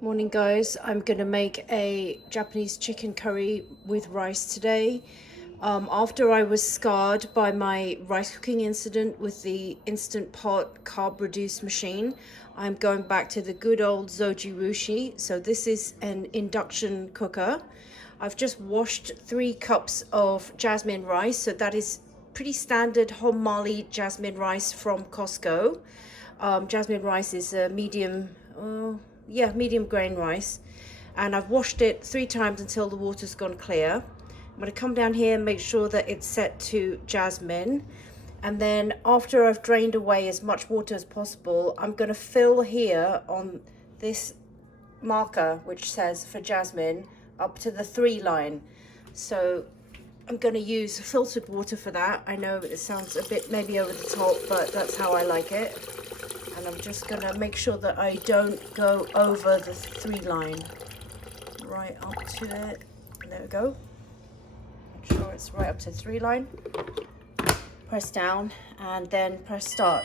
Morning guys, I'm gonna make a Japanese chicken curry with rice today. After I was scarred by my rice cooking incident with the Instant Pot carb reduced machine, I'm going back to the good old Zojirushi. So this is an induction cooker. I've just washed 3 cups of jasmine rice, so that is pretty standard homemade jasmine rice from Costco. Jasmine rice is a medium grain rice, and I've washed it 3 times until the water's gone clear. I'm going to come down here and make sure that it's set to jasmine, and then after I've drained away as much water as possible, I'm going to fill here on this marker which says for jasmine up to the 3 line. So I'm going to use filtered water for that. I know it sounds a bit maybe over the top, but that's how I like it. And I'm just going to make sure that I don't go over the 3 line. Right up to it. There we go. Make sure it's right up to 3 line. Press down and then press start.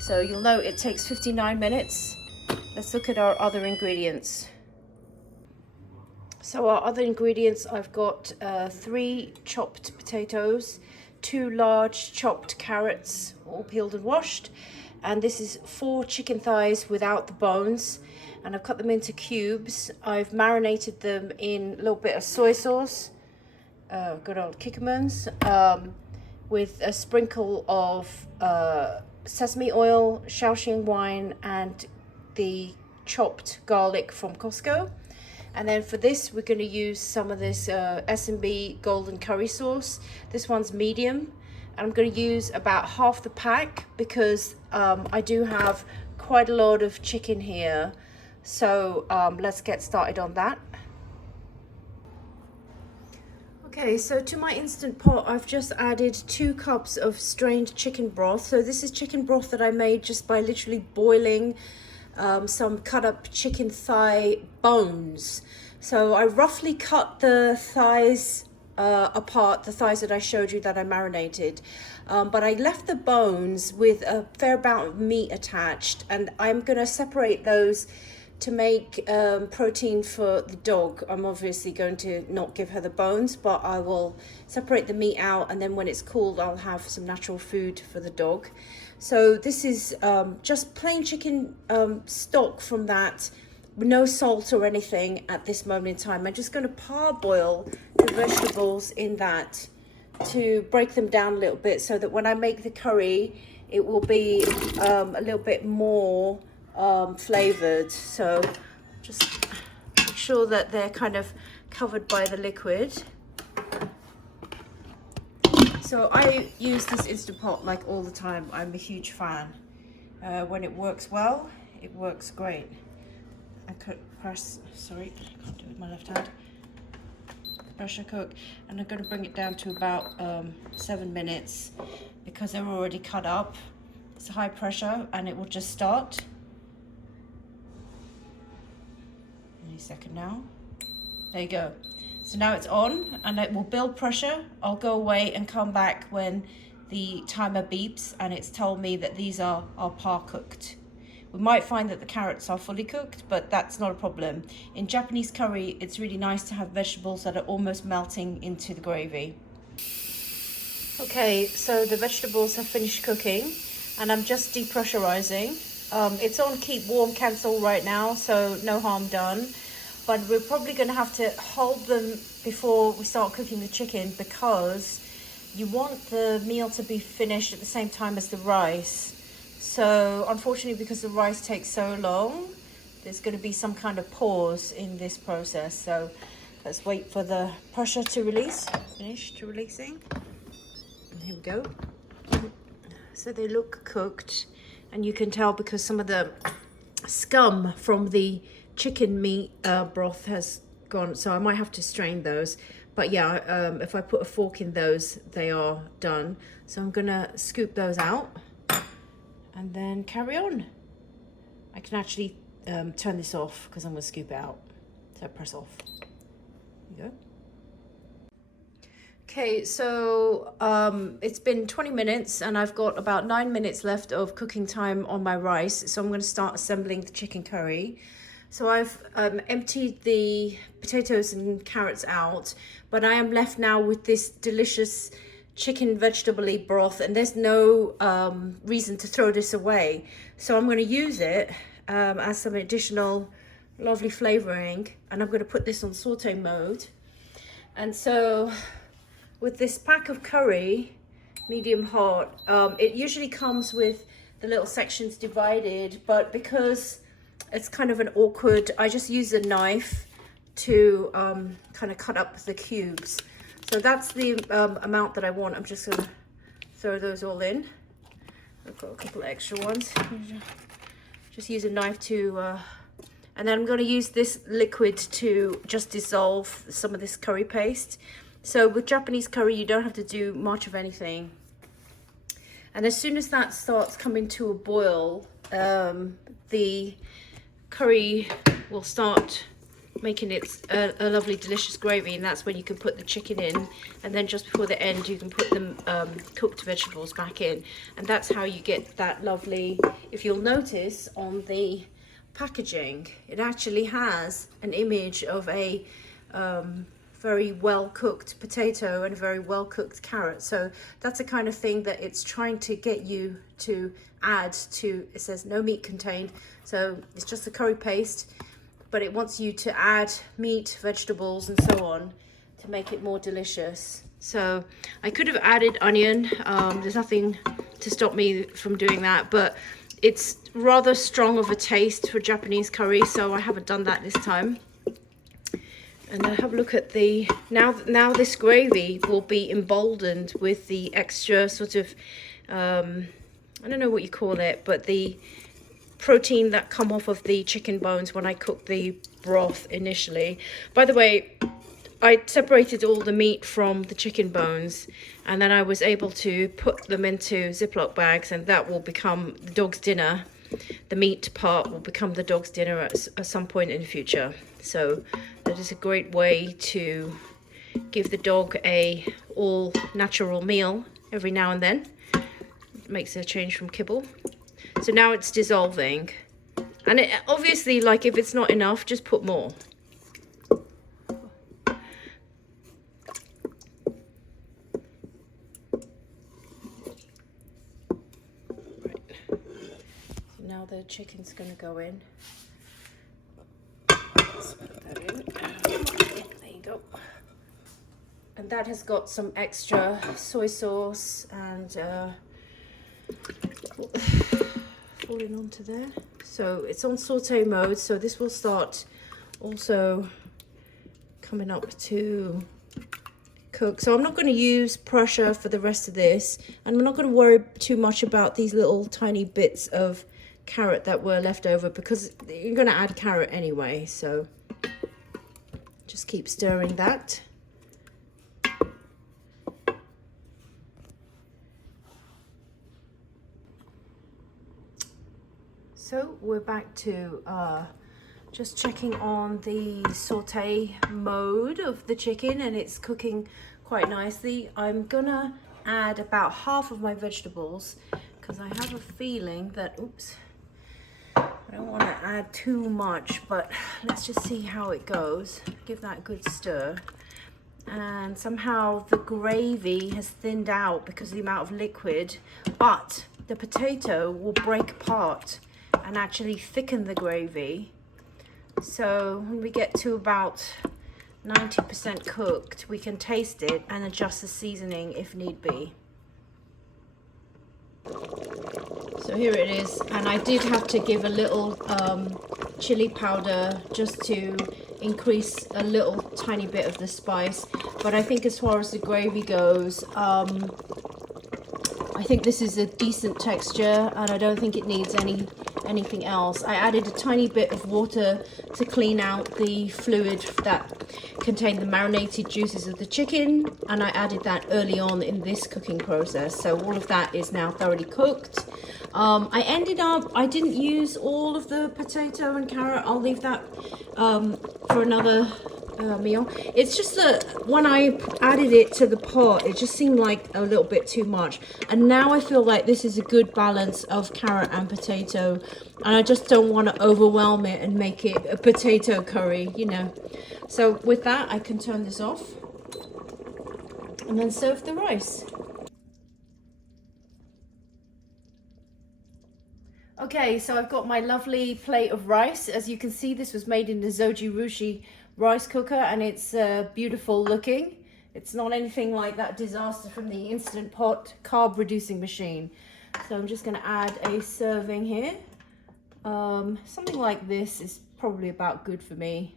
So you'll know it takes 59 minutes. Let's look at our other ingredients. So our other ingredients, I've got 3 chopped potatoes, 2 large chopped carrots, all peeled and washed, and this is 4 chicken thighs without the bones, and I've cut them into cubes. I've marinated them in a little bit of soy sauce, good old Kikkoman's, with a sprinkle of sesame oil, Shaoxing wine, and the chopped garlic from Costco. And then for this, we're going to use some of this S&B golden curry sauce. This one's medium. And I'm going to use about half the pack because I do have quite a lot of chicken here. So let's get started on that. Okay, so to my Instant Pot, I've just added 2 cups of strained chicken broth. So this is chicken broth that I made just by literally boiling some cut up chicken thigh bones. So I roughly cut the thighs apart, the thighs that I showed you that I marinated, but I left the bones with a fair amount of meat attached, and I'm going to separate those to make protein for the dog. I'm obviously going to not give her the bones, but I will separate the meat out, and then when it's cooled I'll have some natural food for the dog. So this is just plain chicken stock from that, no salt or anything at this moment in time. I'm just going to parboil the vegetables in that to break them down a little bit so that when I make the curry it will be a little bit more flavored. So just make sure that they're kind of covered by the liquid. So I use this Instant Pot like all the time. I'm a huge fan. When it works well, it works great. I could press, sorry, I can't do it with my left hand. Pressure cook, and I'm going to bring it down to about 7 minutes because they're already cut up. It's high pressure and it will just start. Any second now. There you go. So now it's on and it will build pressure. I'll go away and come back when the timer beeps and it's told me that these are par cooked. We might find that the carrots are fully cooked, but that's not a problem. In Japanese curry, it's really nice to have vegetables that are almost melting into the gravy. Okay, so the vegetables have finished cooking and I'm just depressurizing. It's on keep warm cancel right now, so no harm done. But we're probably going to have to hold them before we start cooking the chicken because you want the meal to be finished at the same time as the rice. So unfortunately, because the rice takes so long, there's going to be some kind of pause in this process. So let's wait for the pressure to release. Finished releasing. And here we go. So they look cooked, and you can tell because some of the scum from the chicken meat broth has gone, so I might have to strain those. But yeah, if I put a fork in those, they are done. So I'm gonna scoop those out and then carry on. I can actually turn this off because I'm gonna scoop it out. So press off. There you go. Okay, so it's been 20 minutes and I've got about 9 minutes left of cooking time on my rice. So I'm going to start assembling the chicken curry. So I've emptied the potatoes and carrots out, but I am left now with this delicious chicken vegetable-y broth, and there's no reason to throw this away. So I'm going to use it as some additional lovely flavoring, and I'm going to put this on saute mode. And so with this pack of curry, medium hot, it usually comes with the little sections divided, but because it's kind of an awkward, I just use a knife to kind of cut up the cubes. So that's the amount that I want. I'm just gonna throw those all in. I've got a couple of extra ones. Just use a knife to, and then I'm gonna use this liquid to just dissolve some of this curry paste. So with Japanese curry, you don't have to do much of anything. And as soon as that starts coming to a boil, the curry will start making it a lovely delicious gravy, and that's when you can put the chicken in, and then just before the end you can put the cooked vegetables back in, and that's how you get that lovely. If you'll notice on the packaging, it actually has an image of a very well cooked potato and a very well cooked carrot. So that's the kind of thing that it's trying to get you to add to. It says no meat contained, so it's just the curry paste, but it wants you to add meat, vegetables and so on to make it more delicious. So I could have added onion, there's nothing to stop me from doing that, but it's rather strong of a taste for Japanese curry, so I haven't done that this time. And I have a look at the, now this gravy will be emboldened with the extra sort of, I don't know what you call it, but the protein that come off of the chicken bones when I cooked the broth initially. By the way, I separated all the meat from the chicken bones, and then I was able to put them into Ziploc bags, and that will become the dog's dinner. The meat part will become the dog's dinner at some point in the future. So that is a great way to give the dog a all natural meal every now and then. It makes a change from kibble. So now it's dissolving, and it, obviously, like, if it's not enough, just put more. Right. So now the chicken's going to go in. Let's put that in. There you go. And that has got some extra soy sauce and falling onto there. So it's on saute mode, so this will start also coming up to cook. So I'm not going to use pressure for the rest of this, and I'm not going to worry too much about these little tiny bits of carrot that were left over, because you're going to add carrot anyway. So just keep stirring that. So we're back to just checking on the saute mode of the chicken, and it's cooking quite nicely. I'm gonna add about half of my vegetables because I have a feeling that, oops, I don't want to add too much, but let's just see how it goes. Give that a good stir. And somehow the gravy has thinned out because of the amount of liquid, but the potato will break apart and actually thicken the gravy. So when we get to about 90% cooked, we can taste it and adjust the seasoning if need be. So here it is, and I did have to give a little chili powder just to increase a little tiny bit of the spice, but I think as far as the gravy goes, I think this is a decent texture, and I don't think it needs anything else. I added a tiny bit of water to clean out the fluid that contained the marinated juices of the chicken, and I added that early on in this cooking process. So all of that is now thoroughly cooked. I didn't use all of the potato and carrot. I'll leave that for another meal. It's just that when I added it to the pot, it just seemed like a little bit too much. And now I feel like this is a good balance of carrot and potato. And I just don't want to overwhelm it and make it a potato curry, you know. So with that, I can turn this off and then serve the rice. Okay, so I've got my lovely plate of rice. As you can see, this was made in the Zojirushi rice cooker, and it's beautiful looking. It's not anything like that disaster from the Instant Pot carb reducing machine. So I'm just going to add a serving here. Something like this is probably about good for me.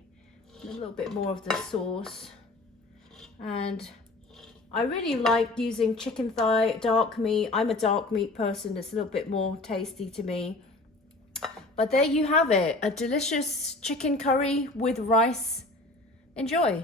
A little bit more of the sauce. And I really like using chicken thigh, dark meat. I'm a dark meat person. It's a little bit more tasty to me. But there you have it. A delicious chicken curry with rice. Enjoy.